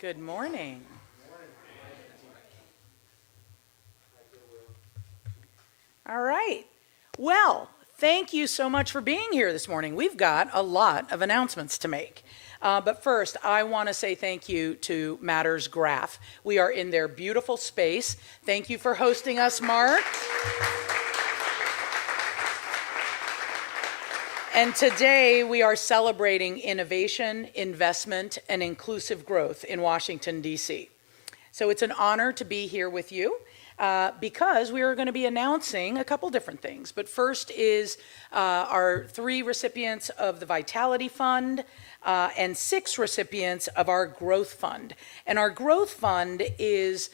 Good morning. All right. Well, thank you so much for being here this morning. We've got a lot of announcements to make. But first, I want to say thank you to Matters Graph. We are in their beautiful space. Thank you for hosting us, Mark. And today we are celebrating innovation, investment, and inclusive growth in Washington, D.C. So it's an honor to be here with you because we are going to be announcing a couple different things. But first is our 3 recipients of the Vitality Fund and 6 recipients of our Growth Fund. And our Growth Fund is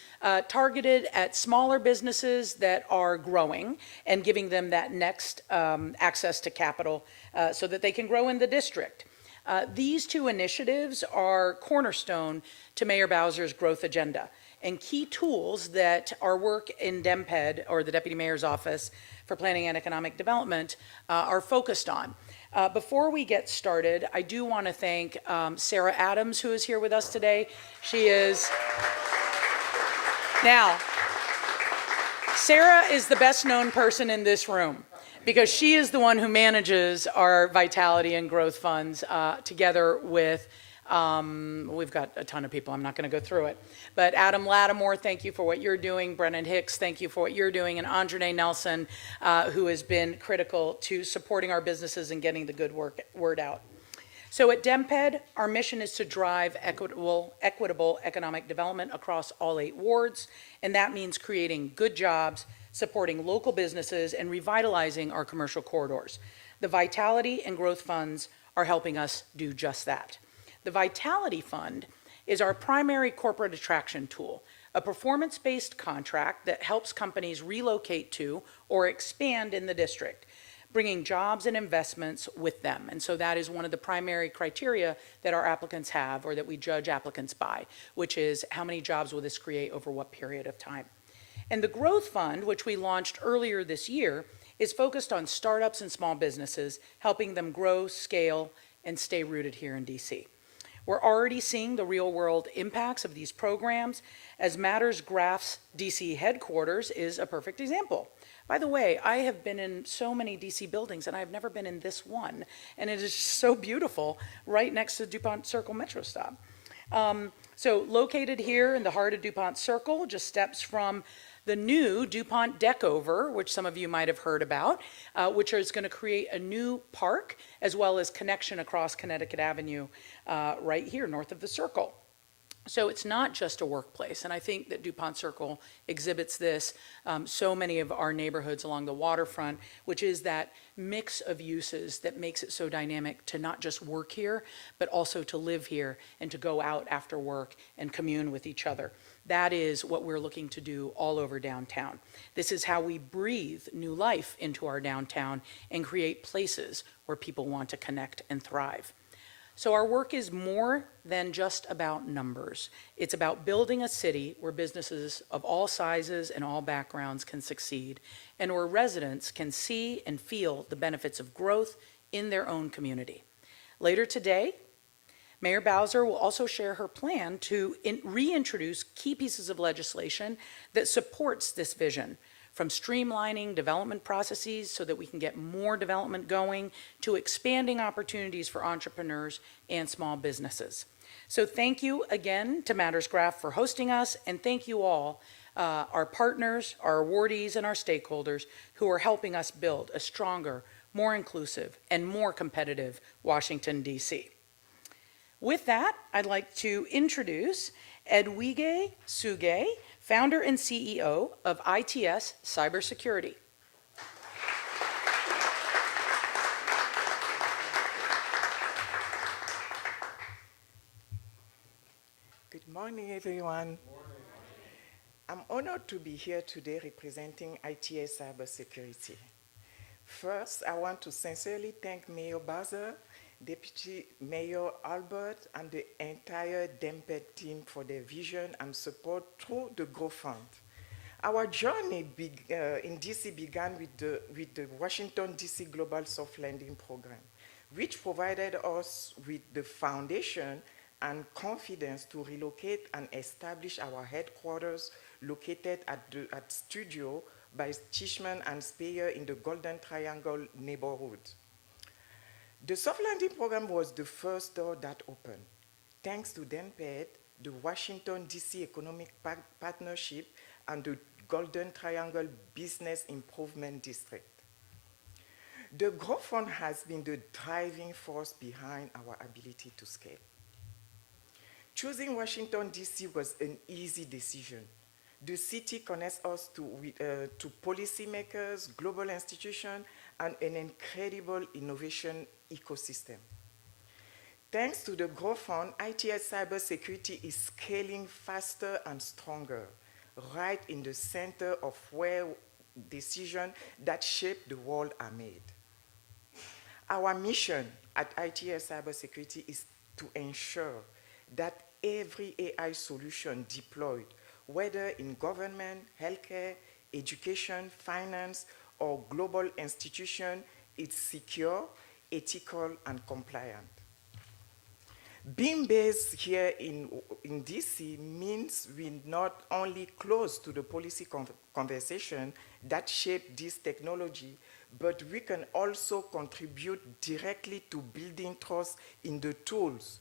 targeted at smaller businesses that are growing and giving them that next access to capital so that they can grow in the district. These 2 initiatives are cornerstone to Mayor Bowser's growth agenda and key tools that our work in DEMPED, or the Deputy Mayor's Office for Planning and Economic Development, are focused on. Before we get started, I do want to thank Sarah Adams, who is here with us today. She is... Now, Sarah is the best known person in this room, because she is the one who manages our Vitality and Growth Funds together with, we've got a ton of people, I'm not going to go through it. But Adam Lattimore, thank you for what you're doing. Brennan Hicks, thank you for what you're doing. And Andre Nelson, who has been critical to supporting our businesses and getting the good word out. So at DEMPED, our mission is to drive equitable economic development across all 8 wards, and that means creating good jobs, supporting local businesses, and revitalizing our commercial corridors. The Vitality and Growth Funds are helping us do just that. The Vitality Fund is our primary corporate attraction tool, a performance-based contract that helps companies relocate to or expand in the district, bringing jobs and investments with them. And so that is one of the primary criteria that our applicants have, or that we judge applicants by, which is how many jobs will this create over what period of time. And the Growth Fund, which we launched earlier this year, is focused on startups and small businesses, helping them grow, scale, and stay rooted here in DC. We're already seeing the real-world impacts of these programs, as Matters Graph's DC headquarters is a perfect example. By the way, I have been in so many DC buildings, and I've never been in this one, and it is so beautiful, right next to DuPont Circle Metro stop. So located here in the heart of DuPont Circle, just steps from the new DuPont Deckover, which some of you might have heard about, which is going to create a new park as well as connection across Connecticut Avenue right here north of the Circle. So it's not just a workplace, and I think that DuPont Circle exhibits this, so many of our neighborhoods along the waterfront, which is that mix of uses that makes it so dynamic to not just work here, but also to live here and to go out after work and commune with each other. That is what we're looking to do all over downtown. This is how we breathe new life into our downtown and create places where people want to connect and thrive. So our work is more than just about numbers. It's about building a city where businesses of all sizes and all backgrounds can succeed, and where residents can see and feel the benefits of growth in their own community. Later today, Mayor Bowser will also share her plan to reintroduce key pieces of legislation that supports this vision, from streamlining development processes so that we can get more development going, to expanding opportunities for entrepreneurs and small businesses. So thank you again to Matters Graph for hosting us, and thank you all, our partners, our awardees, and our stakeholders who are helping us build a stronger, more inclusive, and more competitive Washington, D.C. With that, I'd like to introduce Edwige Suge, founder and CEO of ITS Cybersecurity. Good morning, everyone. I'm honored to be here today representing ITS Cybersecurity. First, I want to sincerely thank Mayor Bowser, Deputy Mayor Albert, and the entire DEMPED team for their vision and support through the Growth Fund. Our journey in DC began with the Washington DC Global Soft Landing Program, which provided us with the foundation and confidence to relocate and establish our headquarters located at Studio by Tishman and Speyer in the Golden Triangle neighborhood. The soft landing program was the first door that opened. Thanks to DENPED, the Washington, D.C. Economic Partnership, and the Golden Triangle Business Improvement District. The Growth Fund has been the driving force behind our ability to scale. Choosing Washington, D.C. was an easy decision. The city connects us to policymakers, global institutions, and an incredible innovation ecosystem. Thanks to the Growth Fund, ITS cybersecurity is scaling faster and stronger, right in the center of where decisions that shape the world are made. Our mission at ITS cybersecurity is to ensure that every AI solution deployed, whether in government, healthcare, education, finance, or global institution, is secure, ethical, and compliant. Being based here in DC means we're not only close to the policy conversation that shape this technology, but we can also contribute directly to building trust in the tools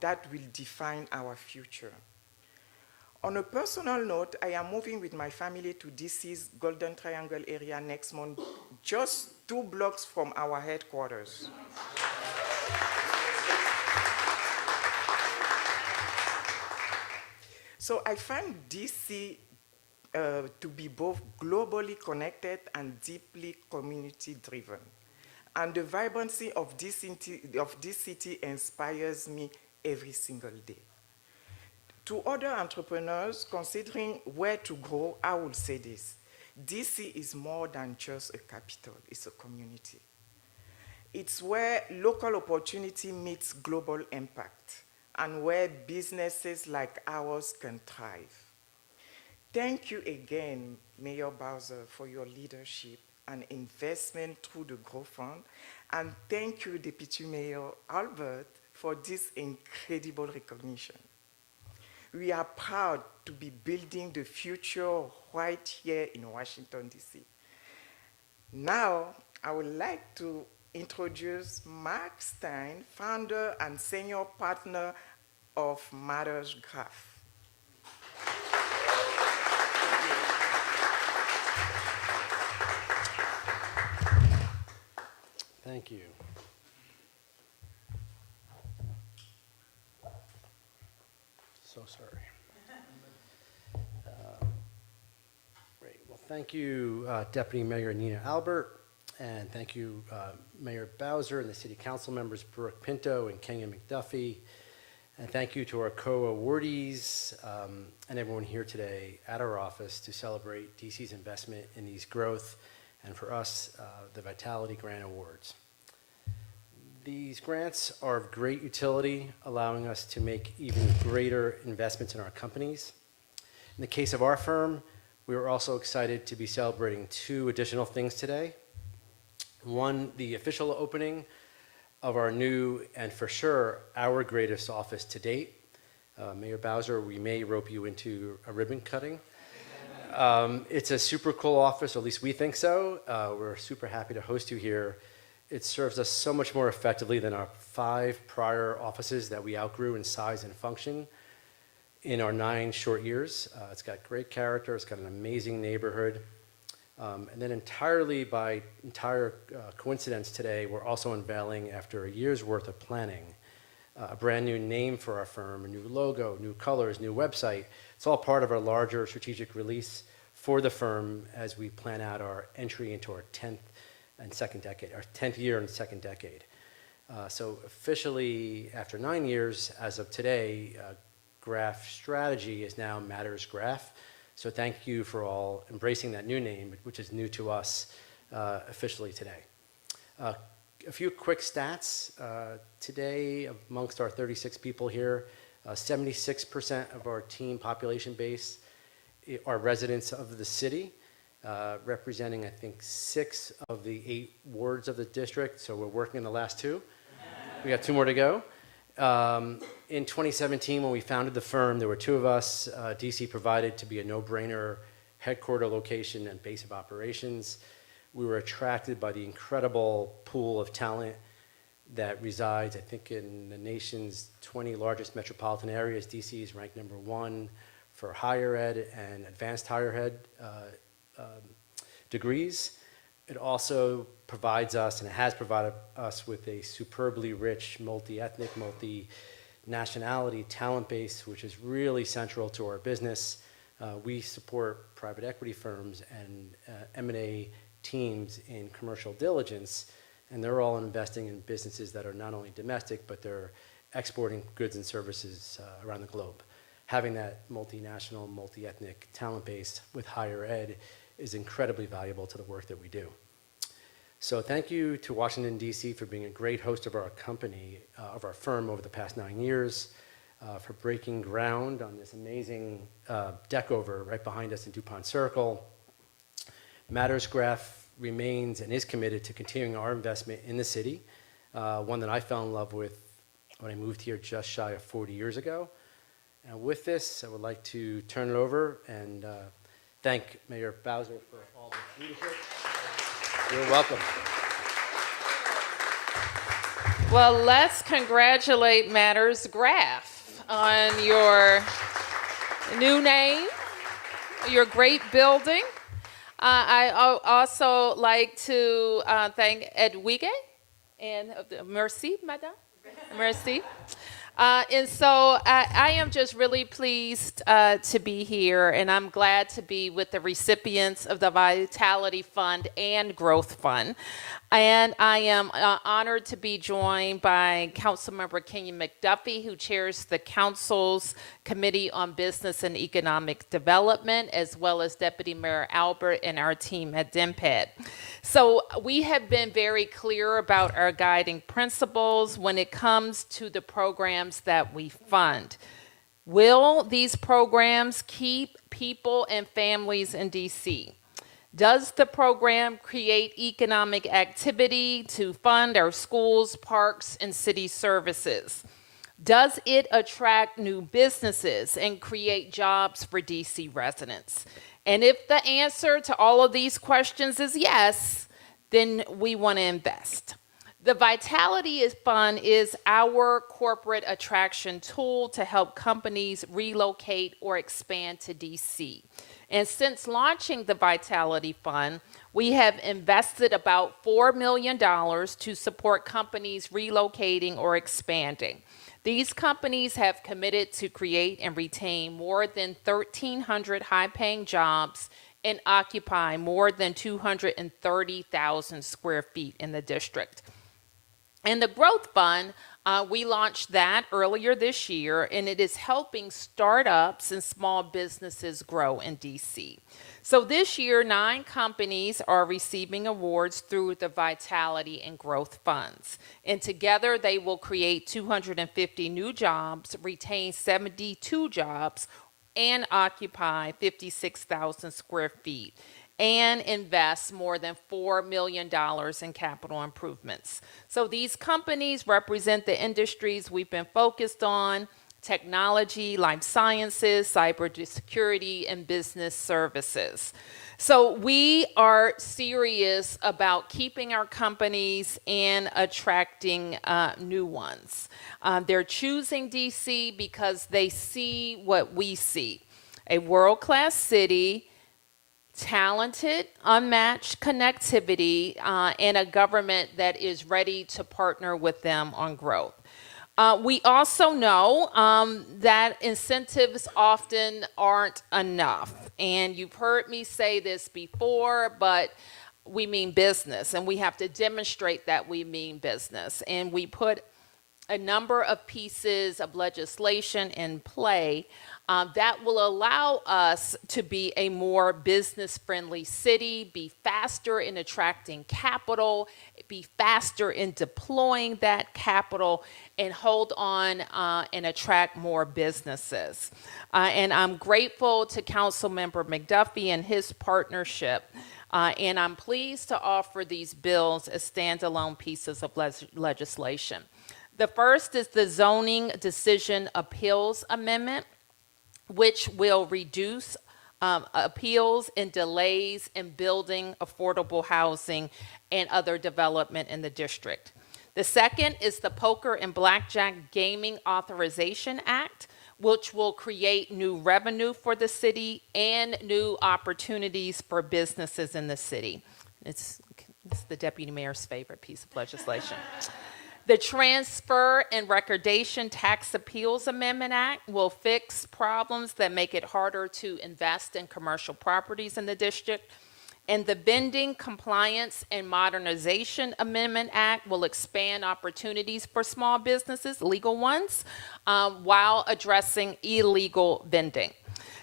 that will define our future. On a personal note, I am moving with my family to DC's Golden Triangle area next month, just 2 blocks from our headquarters. So I find DC to be both globally connected and deeply community-driven. And the vibrancy of this city inspires me every single day. To other entrepreneurs considering where to grow, I will say this. DC is more than just a capital, it's a community. It's where local opportunity meets global impact, and where businesses like ours can thrive. Thank you again, Mayor Bowser, for your leadership and investment through the Growth Fund, and thank you, Deputy Mayor Albert, for this incredible recognition. We are proud to be building the future right here in Washington, D.C. Now, I would like to introduce Mark Stein, founder and senior partner of Matters Graph. Thank you. So sorry. Great. Well, thank you, Deputy Mayor Nina Albert, and thank you, Mayor Bowser and the City Council members Brooke Pinto and Kenya McDuffie. And thank you to our co-awardees and everyone here today at our office to celebrate DC's investment in these growth, and for us, the Vitality Grant Awards. These grants are of great utility, allowing us to make even greater investments in our companies. In the case of our firm, we are also excited to be celebrating 2 additional things today. One, the official opening of our new, and for sure, our greatest office to date. Mayor Bowser, we may rope you into a ribbon cutting. It's a super cool office, or at least we think so. We're super happy to host you here. It serves us so much more effectively than our 5 prior offices that we outgrew in size and function in our 9 short years. It's got great character, it's got an amazing neighborhood. And then by entire coincidence today, we're also unveiling, after a year's worth of planning, a brand new name for our firm, a new logo, new colors, new website. It's all part of our larger strategic release for the firm as we plan out our entry into our 10th year and second decade. So officially, after 9 years, as of today, Graph Strategy is now Matters Graph. So thank you for all embracing that new name, which is new to us officially today. A few quick stats. Today, amongst our 36 people here, 76% of our team population base are residents of the city, representing, I think, 6 of the 8 wards of the district. So we're working in the last 2. We got 2 more to go. In 2017, when we founded the firm, there were two of us. DC provided to be a no-brainer headquarter location and base of operations. We were attracted by the incredible pool of talent that resides, I think, in the nation's 20 largest metropolitan areas. DC is ranked #1 for higher ed and advanced higher ed degrees. It also provides us, and it has provided us, with a superbly rich, multi-ethnic, multi-nationality talent base, which is really central to our business. We support private equity firms and M&A teams in commercial diligence, and they're all investing in businesses that are not only domestic, but they're exporting goods and services around the globe. Having that multinational, multi-ethnic talent base with higher ed is incredibly valuable to the work that we do. So thank you to Washington, D.C. for being a great host of our company, of our firm over the past 9 years, for breaking ground on this amazing deck over right behind us in DuPont Circle. Matters Graph remains and is committed to continuing our investment in the city, one that I fell in love with when I moved here just shy of 40 years ago. And with this, I would like to turn it over and thank Mayor Bowser for all the leadership. You're welcome. Well, let's congratulate Matters Graph on your new name, your great building. I also like to thank Edwige and merci, madame, merci. And so I am just really pleased to be here, and I'm glad to be with the recipients of the Vitality Fund and Growth Fund. And I am honored to be joined by Councilmember Kenyon McDuffie, who chairs the Council's Committee on Business and Economic Development, as well as Deputy Mayor Albert and our team at DMPED. So we have been very clear about our guiding principles when it comes to the programs that we fund. Will these programs keep people and families in DC? Does the program create economic activity to fund our schools, parks, and city services? Does it attract new businesses and create jobs for DC residents? And if the answer to all of these questions is yes, then we want to invest. The Vitality Fund is our corporate attraction tool to help companies relocate or expand to DC. And since launching the Vitality Fund, we have invested about $4 million to support companies relocating or expanding. These companies have committed to create and retain more than 1,300 high-paying jobs and occupy more than 230,000 square feet in the district. And the Growth Fund, we launched that earlier this year, and it is helping startups and small businesses grow in DC. So this year, 9 companies are receiving awards through the Vitality and Growth Funds. And together, they will create 250 new jobs, retain 72 jobs, and occupy 56,000 square feet, and invest more than $4 million in capital improvements. So these companies represent the industries we've been focused on: technology, life sciences, cybersecurity, and business services. So we are serious about keeping our companies and attracting new ones. They're choosing DC because they see what we see: a world-class city, talented, unmatched connectivity, and a government that is ready to partner with them on growth. We also know that incentives often aren't enough. And you've heard me say this before, but we mean business, and we have to demonstrate that we mean business. And we put a number of pieces of legislation in play that will allow us to be a more business-friendly city, be faster in attracting capital, be faster in deploying that capital, and hold on and attract more businesses. And I'm grateful to Councilmember McDuffie and his partnership. And I'm pleased to offer these bills as standalone pieces of legislation. The first is the zoning decision appeals amendment, which will reduce appeals and delays in building affordable housing and other development in the district. The second is the Poker and Blackjack Gaming Authorization Act, which will create new revenue for the city and new opportunities for businesses in the city. It's the deputy mayor's favorite piece of legislation. The Transfer and Recordation Tax Appeals Amendment Act will fix problems that make it harder to invest in commercial properties in the district. And the Vending Compliance and Modernization Amendment Act will expand opportunities for small businesses, legal ones, while addressing illegal vending.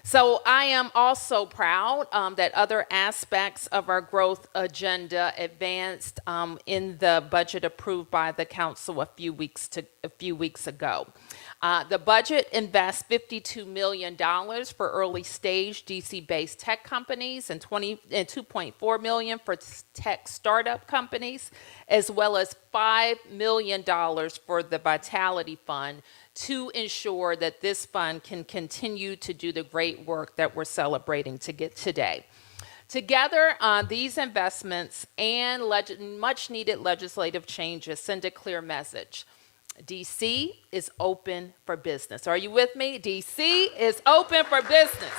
So I am also proud that other aspects of our growth agenda advanced in the budget approved by the council a few weeks ago. The budget invests $52 million for early stage DC-based tech companies and $2.4 million for tech startup companies, as well as $5 million for the Vitality Fund to ensure that this fund can continue to do the great work that we're celebrating today. Together, these investments and much needed legislative changes send a clear message. DC is open for business. Are you with me? DC is open for business.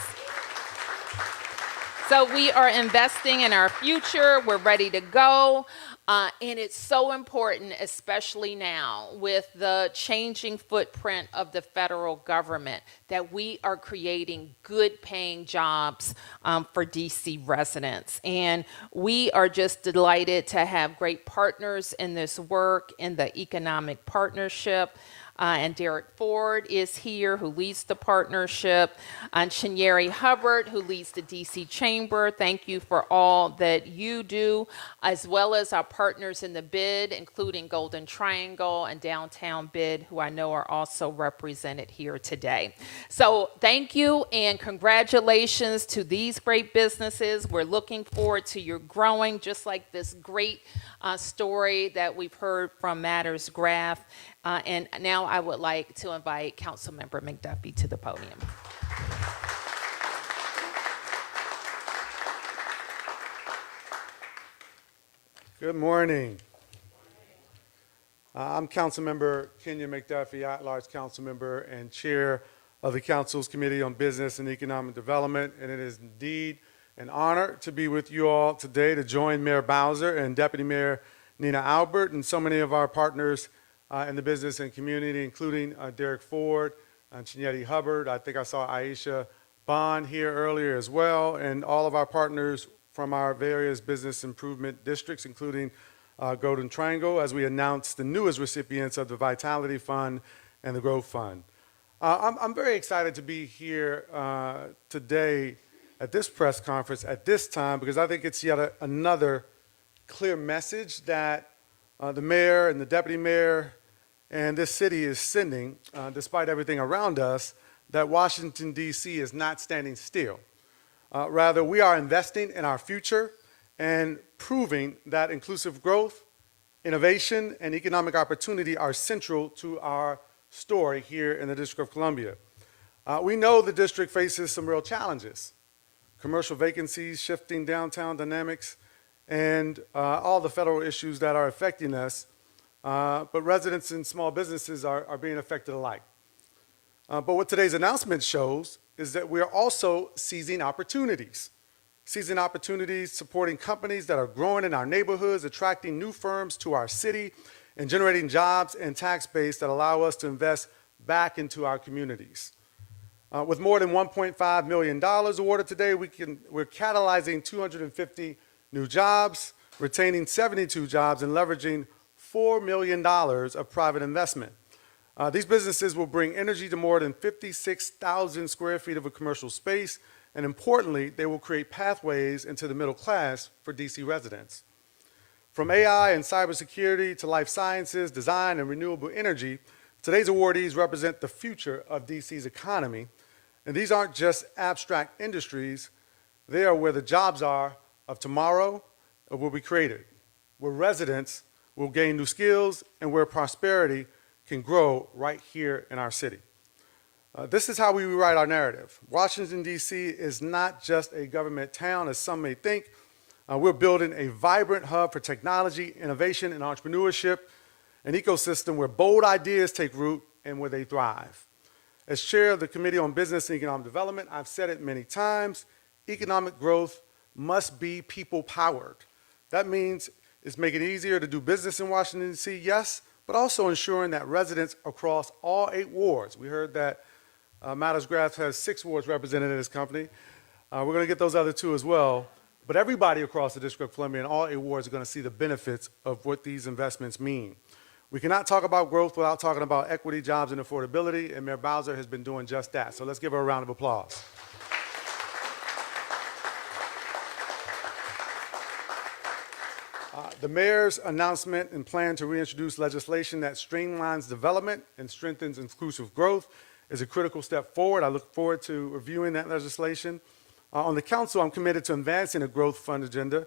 So we are investing in our future. We're ready to go. And it's so important, especially now with the changing footprint of the federal government, that we are creating good paying jobs for DC residents. And we are just delighted to have great partners in this work in the economic partnership. And Derek Ford is here, who leads the partnership, and Chinyeri Hubbard, who leads the DC Chamber. Thank you for all that you do, as well as our partners in the bid, including Golden Triangle and Downtown Bid, who I know are also represented here today. So thank you and congratulations to these great businesses. We're looking forward to your growing, just like this great story that we've heard from Matters Graph. And now I would like to invite Councilmember McDuffie to the podium. Good morning. I'm Councilmember Kenya McDuffie, at-large councilmember and chair of the Council's Committee on Business and Economic Development, and it is indeed an honor to be with you all today to join Mayor Bowser and Deputy Mayor Nina Albert and so many of our partners in the business and community, including Derek Ford and Chinyeri Hubbard. I think I saw Aisha Bond here earlier as well, and all of our partners from our various business improvement districts, including Golden Triangle, as we announce the newest recipients of the Vitality Fund and the Growth Fund. I'm very excited to be here today at this press conference at this time, because I think it's yet another clear message that the mayor and the deputy mayor and this city is sending, despite everything around us, that Washington, D.C. is not standing still. Rather, we are investing in our future and proving that inclusive growth, innovation, and economic opportunity are central to our story here in the District of Columbia. We know the district faces some real challenges: commercial vacancies, shifting downtown dynamics, and all the federal issues that are affecting us, but residents and small businesses are being affected alike. But what today's announcement shows is that we're also seizing opportunities supporting companies that are growing in our neighborhoods, attracting new firms to our city, and generating jobs and tax base that allow us to invest back into our communities. With more than $1.5 million awarded today, we're catalyzing 250 new jobs, retaining 72 jobs, and leveraging $4 million of private investment. These businesses will bring energy to more than 56,000 square feet of a commercial space, and importantly, they will create pathways into the middle class for DC residents. From AI and cybersecurity to life sciences, design, and renewable energy, today's awardees represent the future of DC's economy. And these aren't just abstract industries, they are where the jobs are of tomorrow will be created, where residents will gain new skills, and where prosperity can grow right here in our city. This is how we rewrite our narrative. Washington, D.C. is not just a government town, as some may think. We're building a vibrant hub for technology, innovation, and entrepreneurship, an ecosystem where bold ideas take root and where they thrive. As chair of the Committee on Business and Economic Development, I've said it many times, economic growth must be people-powered. That means it's making it easier to do business in Washington, D.C., yes, but also ensuring that residents across all 8 wards, we heard that Matters Graph has 6 wards represented in this company. We're going to get those other 2 as well. But everybody across the District of Columbia and all 8 wards are going to see the benefits of what these investments mean. We cannot talk about growth without talking about equity, jobs, and affordability, and Mayor Bowser has been doing just that. So let's give her a round of applause. The mayor's announcement and plan to reintroduce legislation that streamlines development and strengthens inclusive growth is a critical step forward. I look forward to reviewing that legislation. On the council, I'm committed to advancing a growth fund agenda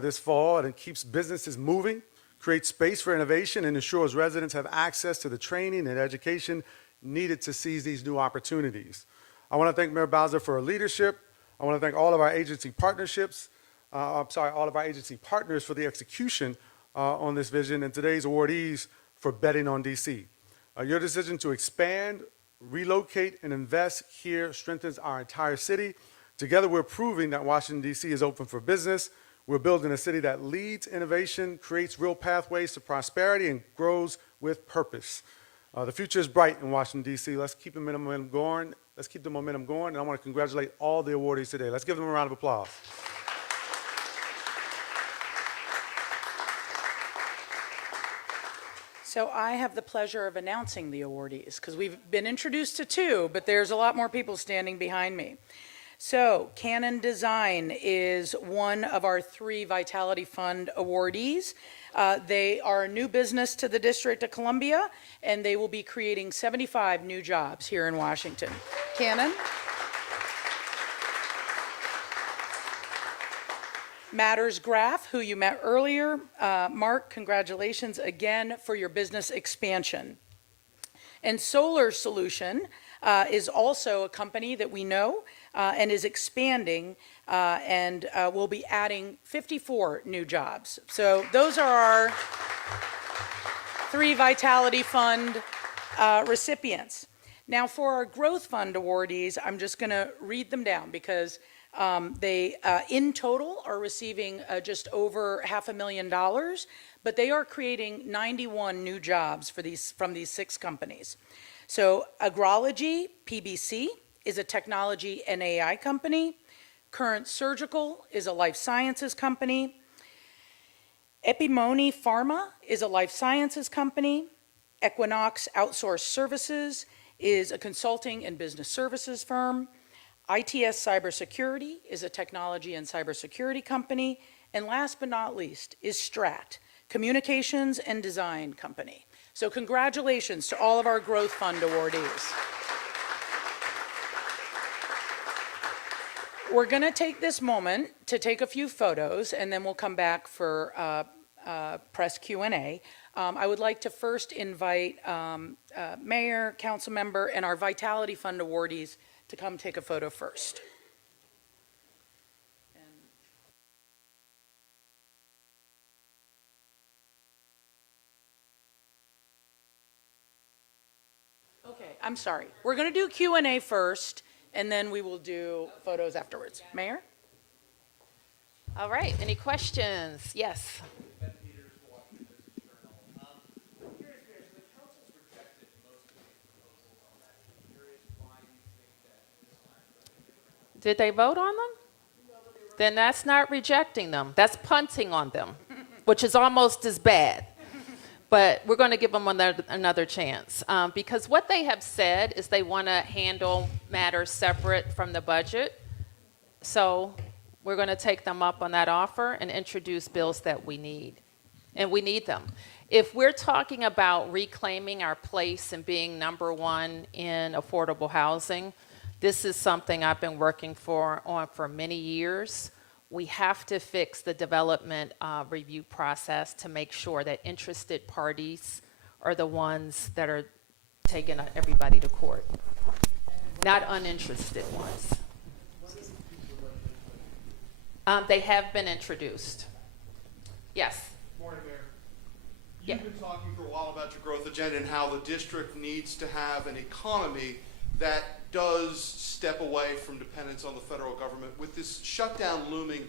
this fall, and it keeps businesses moving, creates space for innovation, and ensures residents have access to the training and education needed to seize these new opportunities. I want to thank Mayor Bowser for her leadership. I want to thank all of our agency partnerships. all of our agency partners for the execution on this vision, and today's awardees for betting on DC. Your decision to expand, relocate, and invest here strengthens our entire city. Together, we're proving that Washington, D.C. is open for business. We're building a city that leads innovation, creates real pathways to prosperity, and grows with purpose. The future is bright in Washington, D.C. Let's keep the momentum going. Let's keep the momentum going, and I want to congratulate all the awardees today. Let's give them a round of applause. So I have the pleasure of announcing the awardees, because we've been introduced to 2, but there's a lot more people standing behind me. So Canon Design is one of our 3 Vitality Fund awardees. They are a new business to the District of Columbia, and they will be creating 75 new jobs here in Washington. Canon. Matters Graph, who you met earlier. Mark, congratulations again for your business expansion. And Solar Solution is also a company that we know and is expanding and will be adding 54 new jobs. So those are our 3 Vitality Fund recipients. Now for our Growth Fund awardees, I'm just going to read them down because they, in total, are receiving just over $500,000, but they are creating 91 new jobs from these 6 companies. So Agrology, PBC, is a technology and AI company. Current Surgical is a life sciences company. Epimoni Pharma is a life sciences company. Equinox Outsourced Services is a consulting and business services firm. ITS Cybersecurity is a technology and cybersecurity company. And last but not least is Strat, communications and design company. So congratulations to all of our Growth Fund awardees. We're going to take this moment to take a few photos, and then we'll come back for press Q&A. I would like to first invite Mayor, Council Member, and our Vitality Fund awardees to come take a photo first. Okay, I'm sorry. We're going to do Q&A first, and then we will do photos afterwards. Mayor? All right, any questions? Yes. Did they vote on them? Then that's not rejecting them. That's punting on them, which is almost as bad. But we're going to give them another chance. Because what they have said is they want to handle matters separate from the budget. So we're going to take them up on that offer and introduce bills that we need. And we need them. If we're talking about reclaiming our place and being #1 in affordable housing, this is something I've been working on for many years. We have to fix the development review process to make sure that interested parties are the ones that are taking everybody to court, not uninterested ones. They have been introduced. Yes. Morning, Mayor. Yeah. You've been talking for a while about your growth agenda and how the district needs to have an economy that does step away from dependence on the federal government. With this shutdown looming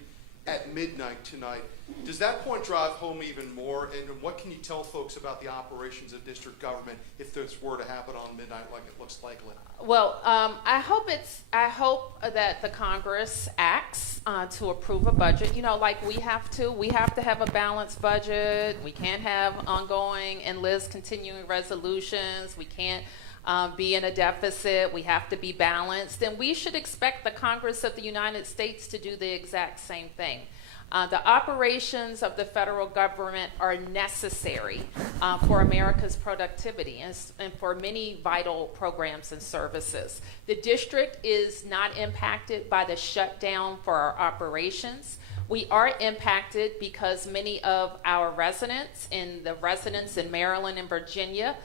at midnight tonight, does that point drive home even more? And what can you tell folks about the operations of district government if this were to happen on midnight like it looks likely? Well, I hope that the Congress acts to approve a budget. You know, like we have to have a balanced budget. We can't have ongoing and Liz continuing resolutions. We can't be in a deficit. We have to be balanced. And we should expect the Congress of the United States to do the exact same thing. The operations of the federal government are necessary for America's productivity and for many vital programs and services. The district is not impacted by the shutdown for our operations. We are impacted because many of our residents in Maryland and Virginia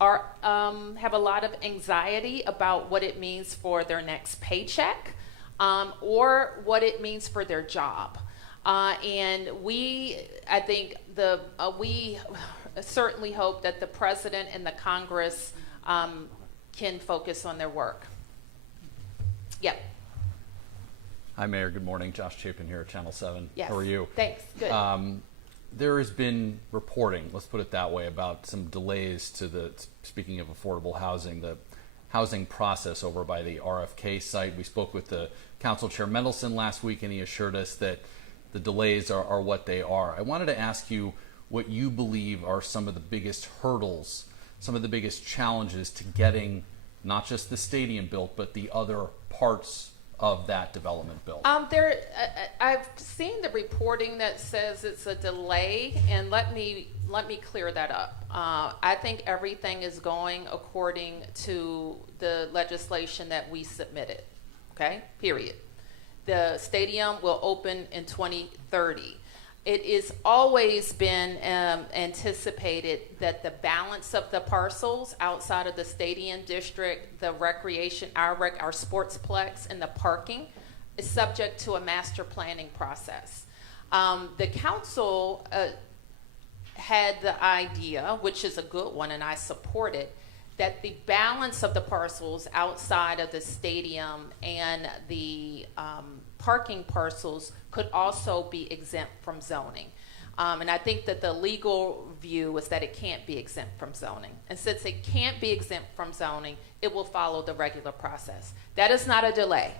have a lot of anxiety about what it means for their next paycheck or what it means for their job. And we certainly hope that the president and the Congress can focus on their work. Yep. Hi, Mayor. Good morning. Josh Chapin here at Channel 7. Yes. How are you? Thanks. Good. There has been reporting, let's put it that way, about some delays to speaking of affordable housing, the housing process over by the RFK site. We spoke with the Council Chair Mendelson last week, and he assured us that the delays are what they are. I wanted to ask you what you believe are some of the biggest hurdles, some of the biggest challenges to getting not just the stadium built, but the other parts of that development built. I've seen the reporting that says it's a delay, and let me clear that up. I think everything is going according to the legislation that we submitted. Okay, period. The stadium will open in 2030. It is always been anticipated that the balance of the parcels outside of the stadium district, the recreation, our sportsplex, and the parking is subject to a master planning process. The council had the idea, which is a good one, and I support it, that the balance of the parcels outside of the stadium and the parking parcels could also be exempt from zoning. And I think that the legal view is that it can't be exempt from zoning. And since it can't be exempt from zoning, it will follow the regular process. That is not a delay.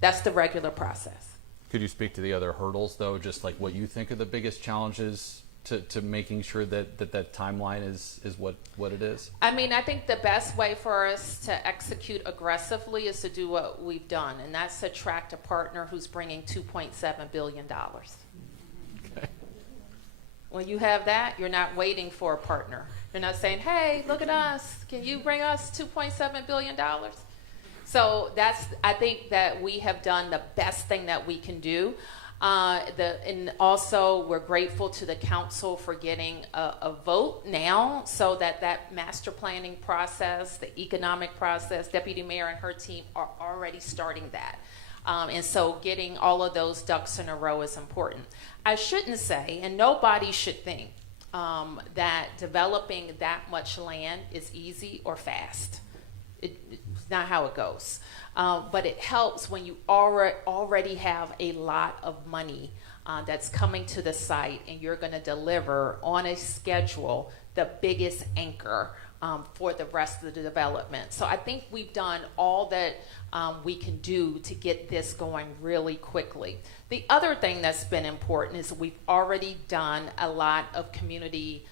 That's the regular process. Could you speak to the other hurdles, though, just like what you think are the biggest challenges to making sure that timeline is what it is? I mean, I think the best way for us to execute aggressively is to do what we've done, and that's attract a partner who's bringing $2.7 billion. Okay. When you have that, you're not waiting for a partner. You're not saying, hey, look at us. Can you bring us $2.7 billion? So I think that we have done the best thing that we can do. And also we're grateful to the council for getting a vote now so that master planning process, the economic process, Deputy Mayor and her team are already starting that. And so getting all of those ducks in a row is important. I shouldn't say, and nobody should think, that developing that much land is easy or fast. It's not how it goes. But it helps when you already have a lot of money that's coming to the site, and you're going to deliver on a schedule the biggest anchor for the rest of the development. So I think we've done all that we can do to get this going really quickly. The other thing that's been important is we've already done a lot of community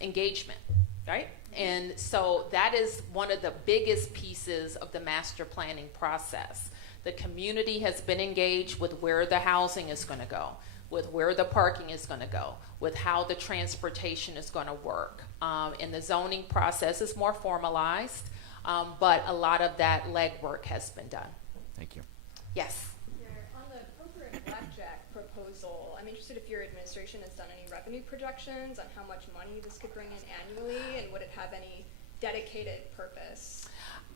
engagement, right? And so that is one of the biggest pieces of the master planning process. The community has been engaged with where the housing is going to go, with where the parking is going to go, with how the transportation is going to work. And the zoning process is more formalized, but a lot of that legwork has been done. Thank you. Yes. On the poker and blackjack proposal. I'm interested if your administration has done any revenue projections on how much money this could bring in annually, and would it have any dedicated purpose?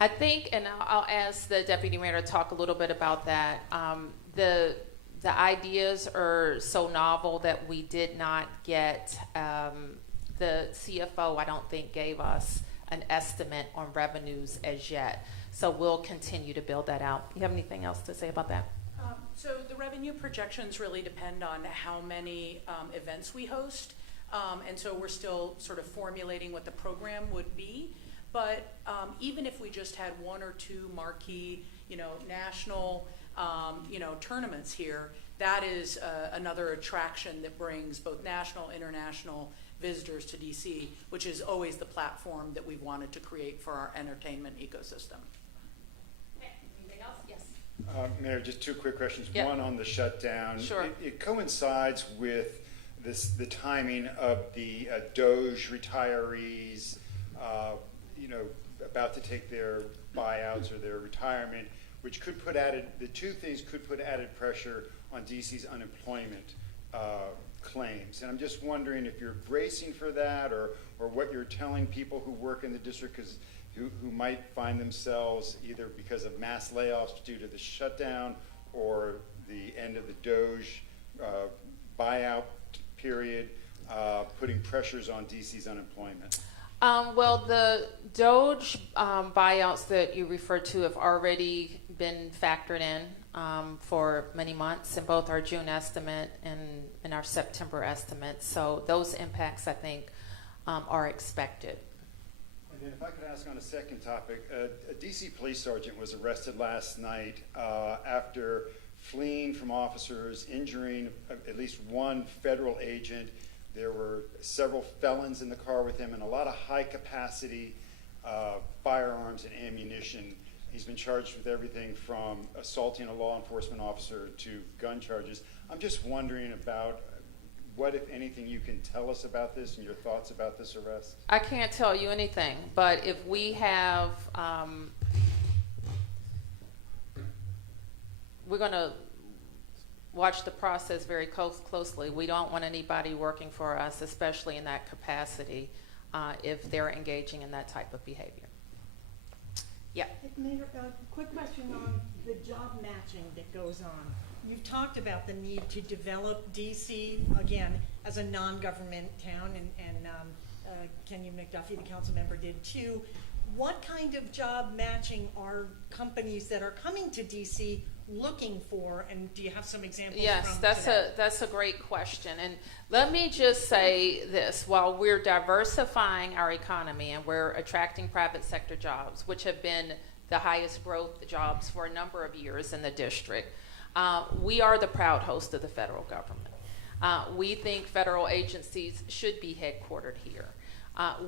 I think, and I'll ask the deputy mayor to talk a little bit about that. The ideas are so novel that we did not get, the CFO, I don't think, gave us an estimate on revenues as yet. So we'll continue to build that out. You have anything else to say about that? So the revenue projections really depend on how many events we host. And so we're still sort of formulating what the program would be. But even if we just had one or two marquee, national, tournaments here, that is another attraction that brings both national, international visitors to DC, which is always the platform that we've wanted to create for our entertainment ecosystem. Okay. Anything else? Yes. Mayor, just two quick questions. Yep. One on the shutdown. Sure. It coincides with the timing of the Doge retirees, about to take their buyouts or their retirement, which could put the two things could put added pressure on DC's unemployment claims. And I'm just wondering if you're bracing for that, or what you're telling people who work in the district, who might find themselves either because of mass layoffs due to the shutdown or the end of the Doge buyout period, putting pressures on DC's unemployment. Well, the Doge buyouts that you referred to have already been factored in for many months in both our June estimate and our September estimate. So those impacts, I think, are expected. And then if I could ask on a second topic, a DC police sergeant was arrested last night after fleeing from officers, injuring at least one federal agent. There were several felons in the car with him and a lot of high-capacity firearms and ammunition. He's been charged with everything from assaulting a law enforcement officer to gun charges. I'm just wondering about what, if anything, you can tell us about this and your thoughts about this arrest. I can't tell you anything, but if we have, we're going to watch the process very closely. We don't want anybody working for us, especially in that capacity, if they're engaging in that type of behavior. Yeah. Mayor, quick question on the job matching that goes on. You've talked about the need to develop DC, again, as a non-government town, and Kenya McDuffie, the council member, did too. What kind of job matching are companies that are coming to DC looking for, and do you have some examples? Yes, from that's a great question. And let me just say this: while we're diversifying our economy and we're attracting private sector jobs, which have been the highest growth jobs for a number of years in the district, we are the proud host of the federal government. We think federal agencies should be headquartered here.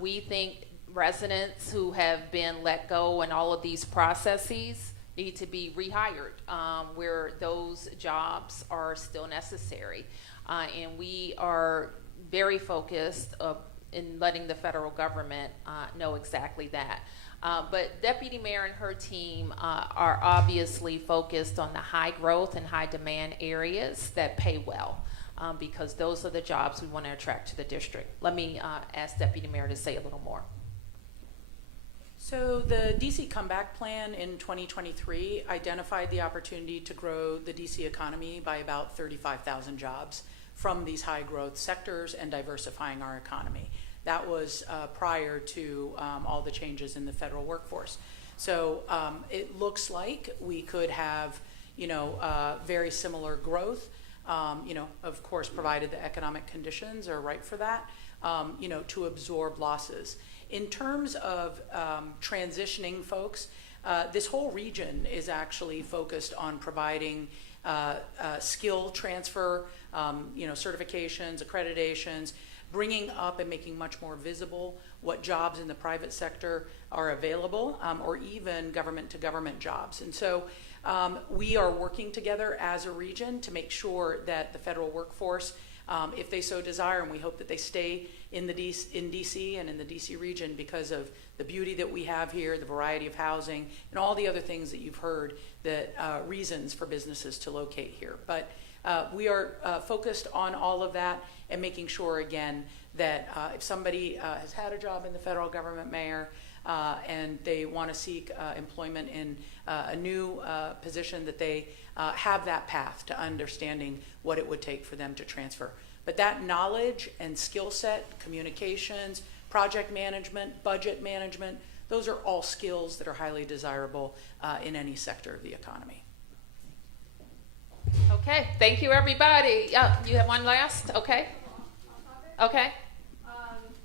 We think residents who have been let go in all of these processes need to be rehired where those jobs are still necessary. And we are very focused in letting the federal government know exactly that. But Deputy Mayor and her team are obviously focused on the high growth and high demand areas that pay well, because those are the jobs we want to attract to the district. Let me ask Deputy Mayor to say a little more. So the DC Comeback Plan in 2023 identified the opportunity to grow the DC economy by about 35,000 jobs from these high growth sectors and diversifying our economy. That was prior to all the changes in the federal workforce. So it looks like we could have, very similar growth, of course, provided the economic conditions are right for that, to absorb losses. In terms of transitioning folks, this whole region is actually focused on providing skill transfer, certifications, accreditations, bringing up and making much more visible what jobs in the private sector are available, or even government to government jobs. And so we are working together as a region to make sure that the federal workforce if they so desire, and we hope that they stay in DC and in the DC region because of the beauty that we have here, the variety of housing, and all the other things that you've heard that reasons for businesses to locate here. But we are focused on all of that and making sure, again, that if somebody has had a job in the federal government, Mayor, and they want to seek employment in a new position, that they have that path to understanding what it would take for them to transfer. But that knowledge and skill set, communications, project management, budget management, those are all skills that are highly desirable in any sector of the economy. Okay, thank you, everybody. You have one last? Okay. Okay.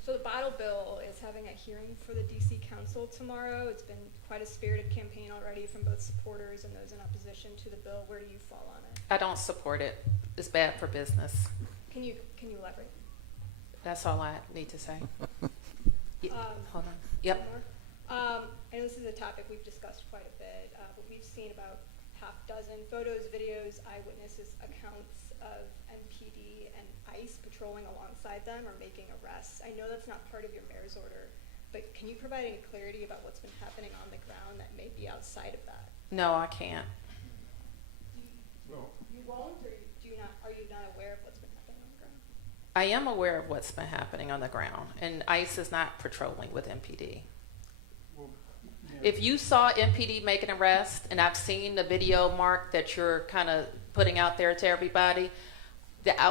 So the Bottle Bill is having a hearing for the DC Council tomorrow. It's been quite a spirited campaign already from both supporters and those in opposition to the bill. Where do you fall on it? I don't support it. It's bad for business. Can you elaborate? That's all I need to say. Hold on. Yep. I know this is a topic we've discussed quite a bit, but we've seen about half dozen photos, videos, eyewitnesses accounts of MPD and ICE patrolling alongside them or making arrests. I know that's not part of your mayor's order, but can you provide any clarity about what's been happening on the ground that may be outside of that? No, I can't. You won't, or are you not aware of what's been happening on the ground? I am aware of what's been happening on the ground, and ICE is not patrolling with MPD. If you saw MPD make an arrest, and I've seen the video, Mark, that you're kind of putting out there to everybody,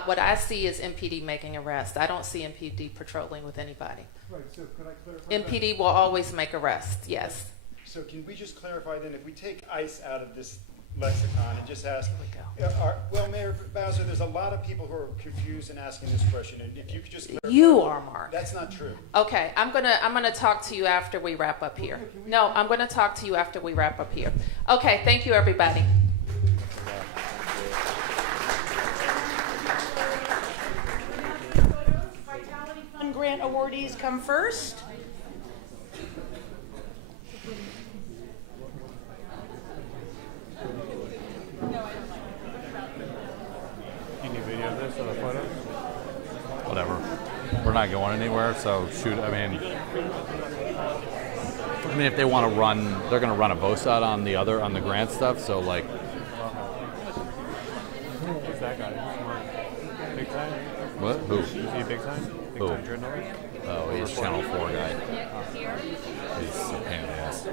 what I see is MPD making arrests. I don't see MPD patrolling with anybody. Right, so could I clarify MPD will always make arrests, yes. So can we just clarify then, if we take ICE out of this lexicon and just ask, Here we go. well, Mayor Bowser, there's a lot of people who are confused and asking this question, and if you could just clarify. You are, Mark. That's not true. Okay, I'm gonna talk to you after we wrap up here. No, I'm gonna talk to you after we wrap up here. Okay, thank you, everybody. Vitality Fund grant awardees come first. Whatever. We're not going anywhere, so shoot. I mean, if they want to run, they're going to run a VOSAT on the grant stuff. So like, Who's that guy? Big time? what? Who? Is he big time? Big Who? time journalist? Oh, he's Channel 4 guy. He's a pain in the ass.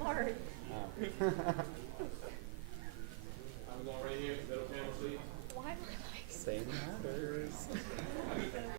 Mark.